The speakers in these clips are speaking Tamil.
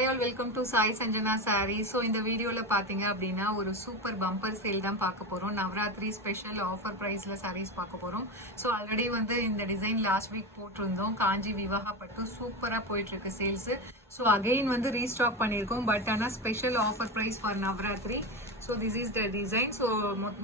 Hi all, welcome to Sai Sanjana Saree. So இந்த வீடியோல பாத்தீங்க அப்படின்னா ஒரு சூப்பர் பம்பர் சேல் தான் பார்க்க போறோம். நவராத்திரி ஸ்பெஷல் ஆஃபர் பிரைஸ்ல sarees பார்க்க போறோம். ஸோ ஆல்ரெடி வந்து இந்த டிசைன் லாஸ்ட் வீக் போட்டிருந்தோம். காஞ்சி விவாகா பட்டு சூப்பரா போயிட்டு இருக்கு சேல்ஸ். ஸோ அகெயின் வந்து ரீஸ்டாக் பண்ணியிருக்கோம். பட் ஆனால் special offer price for Navratri. So this is the design. So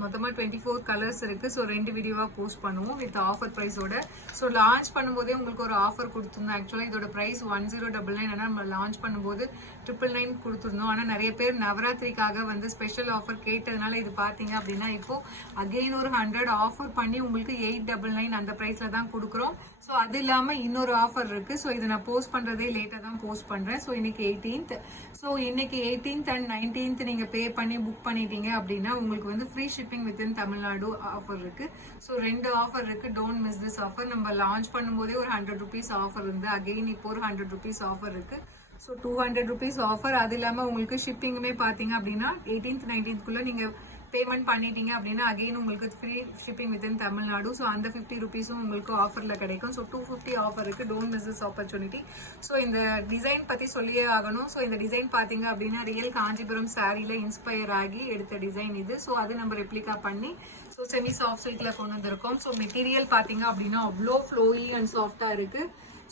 மொத்தமாக 24 கலர்ஸ் இருக்கு. ஸோ 2 வீடியோவாக போஸ்ட் பண்ணுவோம் வித் ஆஃபர் ப்ரைஸோட. ஸோ லான்ச் பண்ணும்போதே உங்களுக்கு ஒரு ஆஃபர் கொடுத்துருந்தோம். ஆக்சுவலாக இதோட ப்ரைஸ் 1099. ஆனால் நம்ம லான்ச் பண்ணும்போது 999 கொடுத்துருந்தோம். ஆனால் நிறைய பேர் நவராத்திரிக்காக வந்து ஸ்பெஷல் ஆஃபர் கேட்டதுனால இது பார்த்தீங்க அப்படின்னா இப்போ அகெயின் ஒரு 100 ஆஃபர் பண்ணி உங்களுக்கு 899 அந்த ப்ரைஸில் தான் கொடுக்குறோம். ஸோ அது இல்லாமல் இன்னொரு ஆஃபர் இருக்கு. ஸோ இதை நான் போஸ்ட் பண்ணுறதே லேட்டாக தான் போஸ்ட் பண்ணுறேன். ஸோ இன்னைக்கு 18th. ஸோ இன்னைக்கு 18th அண்ட் 19th நீங்கள் பே பண்ணி புக் பண்ணிட்டீங்க அப்படின்னா உங்களுக்கு வந்து free shipping within Tamil Nadu offer இருக்கு. ஸோ 2 ஆஃபர் இருக்கு. Don't miss this offer. நம்ம லான்ச் பண்ணும்போதே ஒரு 100 rupees ஆஃபர் இருந்து அகெயின் இப்போ ஒரு 100 rupees ஆஃபர் இருக்கு. So 200 rupees offer. அது இல்லாமல் உங்களுக்கு ஷிப்பிங்குமே பார்த்தீங்க அப்படின்னா 18th 19th நீங்கள் பேமெண்ட் பண்ணிட்டீங்க அப்படின்னா அகெயின் உங்களுக்கு free shipping within Tamil Nadu. So அந்த 50 rupeesம் உங்களுக்கு ஆஃபரில் கிடைக்கும். ஸோ 250 ஆஃபர் இருக்கு. Don't miss this opportunity. So இந்த டிசைன் பற்றி சொல்லியே ஆகணும். ஸோ இந்த டிசைன் பார்த்தீங்க அப்படின்னா ரியல் காஞ்சிபுரம் சாரியில் இன்ஸ்பயர் ஆகி எடுத்த டிசைன் இது. ஸோ அது நம்ம ரெப்ளிகா பண்ணி ஸோ செமி சாஃப்ட் சில்கில் கொண்டு வந்திருக்கோம். ஸோ மெட்டீரியல் பார்த்தீங்க அப்படின்னா அவ்வளோ ஃப்ளோயி அண்ட் சாஃப்டாக இருக்கு.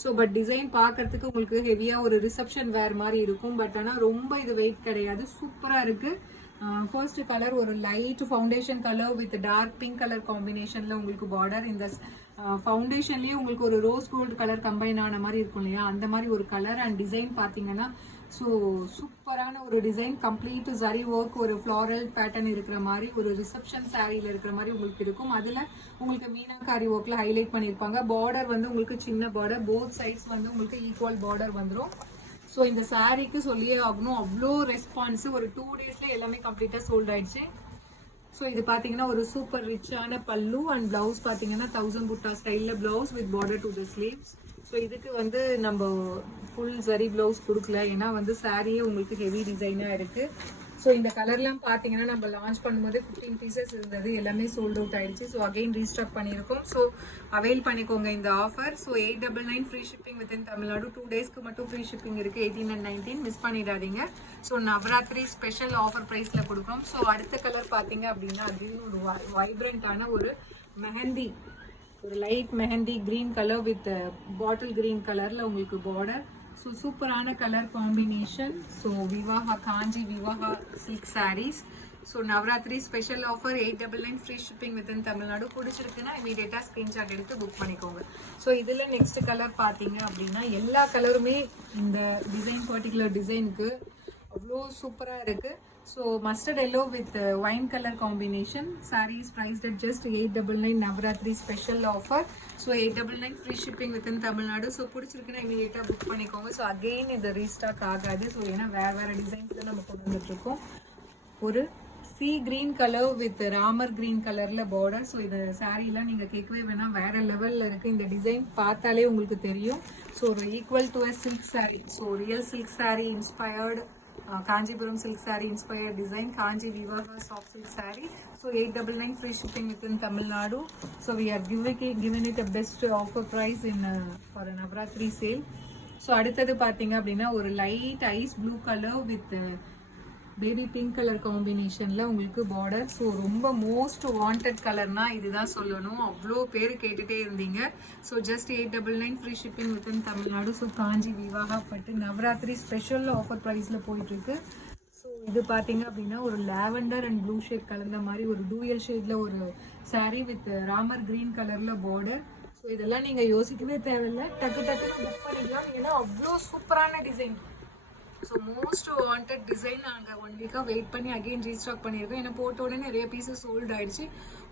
ஸோ பட் டிசைன் பார்க்கறதுக்கு உங்களுக்கு ஹெவியாக ஒரு ரிசப்ஷன் வேர் மாதிரி இருக்கும். பட் ஆனால் ரொம்ப இது வெயிட் கிடையாது. சூப்பராக இருக்கு. ஃபர்ஸ்ட் கலர் ஒரு light foundation colour with dark pink colour காம்பினேஷன்ல உங்களுக்கு பார்டர். இந்த ஃபவுண்டேஷன்லயே உங்களுக்கு ஒரு ரோஸ் கோல்டு கலர் கம்பைன் ஆன மாதிரி இருக்கும் இல்லையா, அந்த மாதிரி ஒரு கலர். அண்ட் டிசைன் பார்த்தீங்கன்னா ஸோ சூப்பரான ஒரு டிசைன். கம்ப்ளீட் ஜரி ஒர்க், ஒரு ஃப்ளாரல் பேட்டர்ன் இருக்கிற மாதிரி, ஒரு ரிசப்ஷன் சாரியில் இருக்கிற மாதிரி உங்களுக்கு இருக்கும். அதில் உங்களுக்கு மீனாக்காரி ஒர்க்கில் ஹைலைட் பண்ணியிருப்பாங்க. பார்டர் வந்து உங்களுக்கு சின்ன பார்டர், போத் சைட்ஸ் வந்து உங்களுக்கு ஈக்குவல் பார்டர் வந்துடும். ஸோ இந்த சாரீக்கு சொல்லியே ஆகணும், அவ்வளோ ரெஸ்பான்ஸ். ஒரு 2 daysல எல்லாமே கம்ப்ளீட்டாக சோல்ட் ஆயிடுச்சு. ஸோ இது பார்த்தீங்கன்னா ஒரு சூப்பர் ரிச்சான பல்லு அண்ட் பிளவுஸ் பார்த்தீங்கன்னா 1000 புட்டா ஸ்டைலில் blouse with border to the sleeves. So இதுக்கு வந்து நம்ம ஃபுல் சரி பிளவுஸ் கொடுக்கல, ஏன்னா வந்து சாரியே உங்களுக்கு ஹெவி டிசைனாக இருக்குது. ஸோ இந்த கலர்லாம் பார்த்தீங்கன்னா நம்ம லான்ச் பண்ணும்போது 15 pieces இருந்தது, எல்லாமே சோல்ட் அவுட் ஆயிடுச்சு. ஸோ அகைன் ரீஸ்டாக் பண்ணியிருக்கோம். ஸோ அவைல் பண்ணிக்கோங்க இந்த offer. So 899 free shipping within Tamil Nadu. 2 daysக்கு மட்டும் ஃப்ரீ ஷிப்பிங் இருக்கு. 18 and 19 மிஸ் பண்ணிடாதீங்க. ஸோ நவராத்திரி ஸ்பெஷல் ஆஃபர் ப்ரைஸில் கொடுக்குறோம். ஸோ அடுத்த கலர் பார்த்தீங்க அப்படின்னா அப்படின்னு ஒரு வைப்ரண்டான ஒரு மெஹந்தி, ஒரு light mehndi green colour with bottle green கலரில் உங்களுக்கு பார்டர். ஸோ சூப்பரான colour combination. So Vivaha Kanchi Vivaha silk sarees. So Navratri special offer 899 free shipping within Tamil Nadu. பிடிச்சிருக்குன்னா இமீடியட்டாக ஸ்க்ரீன்ஷாட் எடுத்து புக் பண்ணிக்கோங்க. ஸோ இதில் நெக்ஸ்ட் கலர் பார்த்தீங்க அப்படின்னா எல்லா கலருமே இந்த டிசைன் பர்டிகுலர் டிசைனுக்கு அவ்வளோ சூப்பராக இருக்குது. So mustard yellow with wine colour combination. Saree is priced at just 899 Navratri special offer. So 899 free shipping within Tamil Nadu. So பிடிச்சிருக்குன்னா இமீடியட்டாக புக் பண்ணிக்கோங்க. ஸோ அகெயின் இது ரீஸ்டாக் ஆகாது. ஸோ ஏன்னா வேறு டிசைன்ஸில் நம்ம கொண்டு வந்துட்டுருக்கோம். ஒரு sea green colour with Ramar green கலரில் பார்டர். ஸோ இந்த சாரீலாம் நீங்கள் கேட்கவே வேணாம், வேறு லெவலில் இருக்குது. இந்த டிசைன் பார்த்தாலே உங்களுக்கு தெரியும். ஸோ ஒரு equal to a silk saree. So real silk saree inspired Kanchipuram silk saree inspired design. Kanchi Vivaha soft silk saree. So 899 free shipping within Tamil Nadu. So we are given it a best offer price in for Navratri sale. So அடுத்தது பார்த்தீங்க அப்படின்னா ஒரு light ice blue colour with baby pink colour காம்பினேஷனில் உங்களுக்கு பார்டர். ஸோ ரொம்ப மோஸ்ட் வாண்டட் கலர்னா இதுதான் சொல்லணும், அவ்வளோ பேர் கேட்டுகிட்டே இருந்தீங்க. So just 899 free shipping within Tamil Nadu. So Kanchi Vivaha பட்டு நவராத்திரி ஸ்பெஷல் ஆஃபர் ப்ரைஸில் போயிட்டுருக்கு. ஸோ இது பார்த்தீங்க அப்படின்னா ஒரு லாவெண்டர் அண்ட் ப்ளூ ஷேட் கலந்த மாதிரி ஒரு டூயல் ஷேடில் ஒரு சாரீ வித் ராமர் கிரீன் கலரில் பார்டர். ஸோ இதெல்லாம் நீங்கள் யோசிக்கவே தேவையில்லை, டக்கு டக்குன்னு புக் பண்ணிக்கலாம். ஏன்னா அவ்வளோ சூப்பரான design. So most wanted design. நாங்கள் 1 week வெயிட் பண்ணி அகெயின் ரீஸ்டாக் பண்ணியிருக்கோம். ஏன்னா போட்ட உடனே நிறைய பீசஸ் சோல்ட் ஆயிடுச்சு.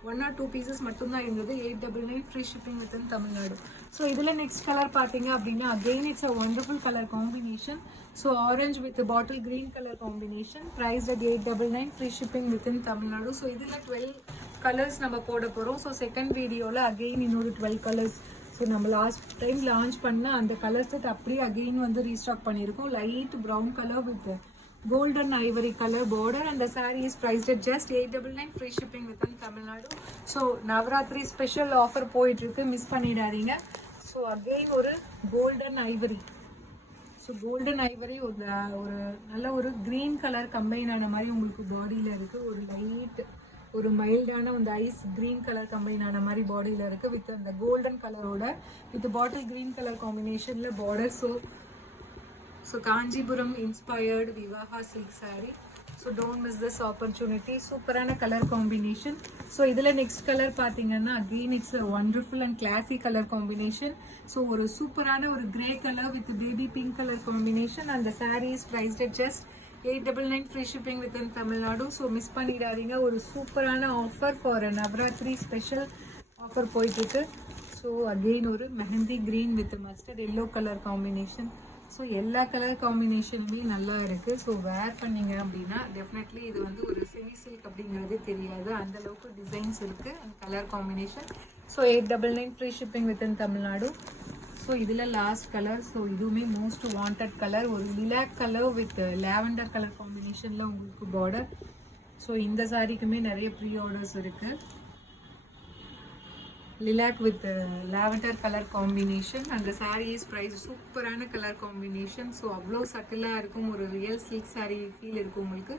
1 or 2 pieces மட்டும்தான் இருந்தது. 899 free shipping within Tamil Nadu. So இதில் நெக்ஸ்ட் கலர் பார்த்தீங்க அப்படின்னா again it's a wonderful colour combination. So orange with bottle green colour combination. Price at 899 free shipping within Tamil Nadu. So இதில் 12 கலர்ஸ் நம்ம போட போகிறோம். ஸோ செகண்ட் வீடியோவில் அகெயின் இன்னொரு 12 கலர்ஸ். ஸோ நம்ம லாஸ்ட் டைம் லான்ச் பண்ண அந்த கலர் செட் அப்படியே அகெயின் வந்து ரீஸ்டாக் பண்ணியிருக்கோம். Light brown colour with golden ivory colour border. And saree is priced at just 899 free shipping within Tamil Nadu. So Navratri special offer போயிட்டுருக்கு, மிஸ் பண்ணிடாதீங்க. ஸோ அகெயின் ஒரு golden ivory. So golden ivory ஒரு நல்ல ஒரு க்ரீன் கலர் கம்பைன் ஆன மாதிரி உங்களுக்கு பாடியில் இருக்குது. ஒரு லைட் ஒரு மைல்டான அந்த ஐஸ் க்ரீன் கலர் கம்பைன் ஆன மாதிரி பாடியில் இருக்குது. வித் அந்த கோல்டன் கலரோட வித் பாட்டில் க்ரீன் கலர் காம்பினேஷனில் border. So Kanchipuram inspired Vivaha silk saree. So don't miss this opportunity. சூப்பரான கலர் காம்பினேஷன். ஸோ இதில் நெக்ஸ்ட் கலர் பார்த்தீங்கன்னா again it's wonderful and classy colour combination. So ஒரு சூப்பரான ஒரு grey colour with baby pink colour combination. அந்த saree is priced at just 899 free shipping with in Tamil Nadu. So miss பண்ணிடாதீங்க. ஒரு சூப்பரான offer for Navratri special offer போயிட்டுருக்கு. ஸோ அகெயின் ஒரு mehndi green with mustard yellow colour combination. So எல்லா கலர் காம்பினேஷனுமே நல்லா இருக்குது. ஸோ வேர் பண்ணிங்க அப்படின்னா டெஃபினெட்லி இது வந்து ஒரு செமி சில்க் அப்படிங்கிறது தெரியாது. அந்தளவுக்கு டிசைன்ஸ் இருக்குது அந்த colour combination. So 899 free shipping with in Tamil Nadu. So இதில் லாஸ்ட் கலர். ஸோ இதுவுமே மோஸ்ட் வாண்டட் கலர். ஒரு lilac colour with lavender colour காம்பினேஷனில் உங்களுக்கு பார்டர். ஸோ இந்த சாரிக்குமே நிறைய ப்ரீ ஆர்டர்ஸ் இருக்குது. lilac with lavender color combination and the saree is priced சூப்பரான கலர் காம்பினேஷன். ஸோ அவ்வளோ சட்டிலாக இருக்கும். ஒரு ரியல் சில்க் saree ஃபீல் இருக்கும் உங்களுக்கு.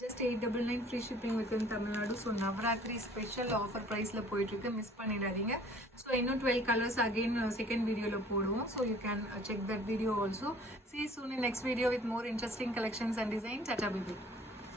Just 899 free shipping with in Tamil Nadu. So Navratri special offer ப்ரைஸில் போயிட்டுருக்கு. மிஸ் பண்ணிடாதீங்க. ஸோ இன்னும் 12 கலர்ஸ் அகெயின் செகண்ட் வீடியோவில் போடுவோம். So you can check that video also. See you soon in next video with more interesting collections and designs. Tata baby.